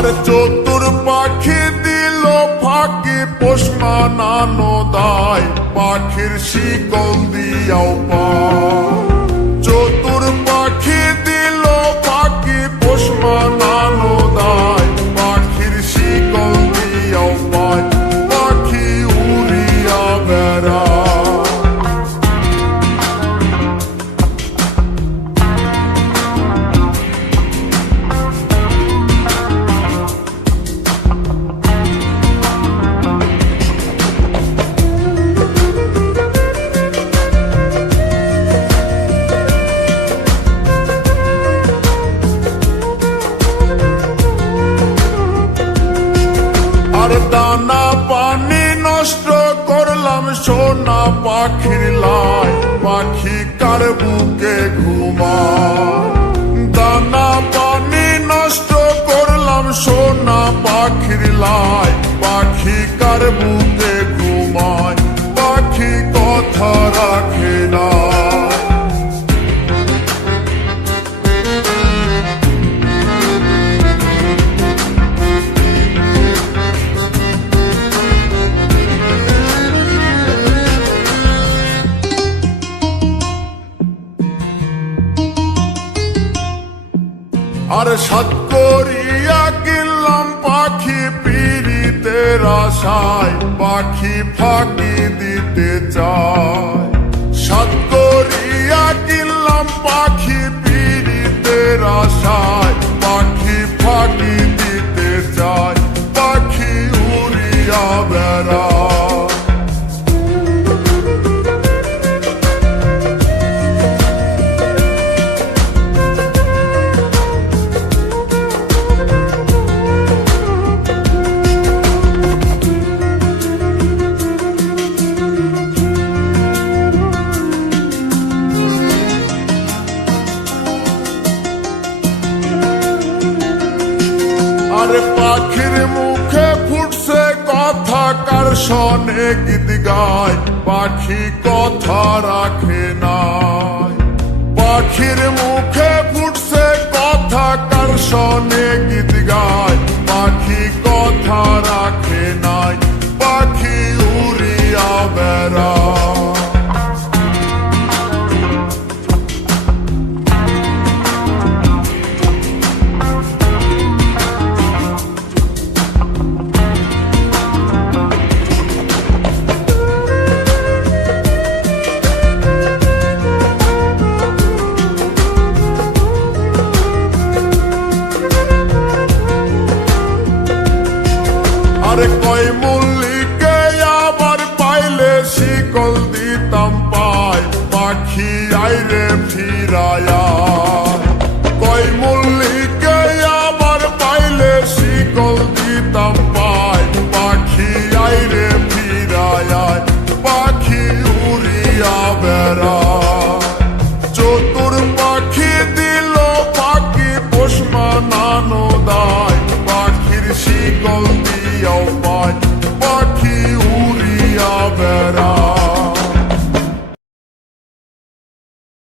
আর চতুর পাখি দিল ফাঁকি পোষ মানানো দায় পাখির শিকল দিয়াও পায়। চতুর পাখি দিল ফাঁকি পোষ মানানো দায় পাখির শিকল দিয়াও পায়। পাখি উড়িয়া বেড়ায়। আর দানা পানি নষ্ট করলাম সোনা পাখির লাই পাখি কার বুকে ঘুমায়। দানা পানি নষ্ট করলাম সোনা পাখির লাই পাখি কার বুকে ঘুমায়। পাখি কথা রাখে না। আর সাত করিয়া কিনলাম পাখি পীড়িতের আশায় পাখি ফাঁকি দিতে চায়। সাত করিয়া কিনলাম পাখি পীড়িতের আশায় পাখি ফাঁকি দিতে চায়। পাখি উড়িয়া বেড়ায়। আরে পাখির মুখে ফুটছে কথা কার শোনে গীত গায় পাখি কথা রাখে নাই। পাখির মুখে ফুটছে কথা কার শোনে গীত গায় পাখি কথা রাখে নাই। পাখি উড়িয়া বেড়ায়। আরে কয় মল্লিকে আবার পাইলে শিকল দিতাম পায় পাখি আইরে ফিরায়া।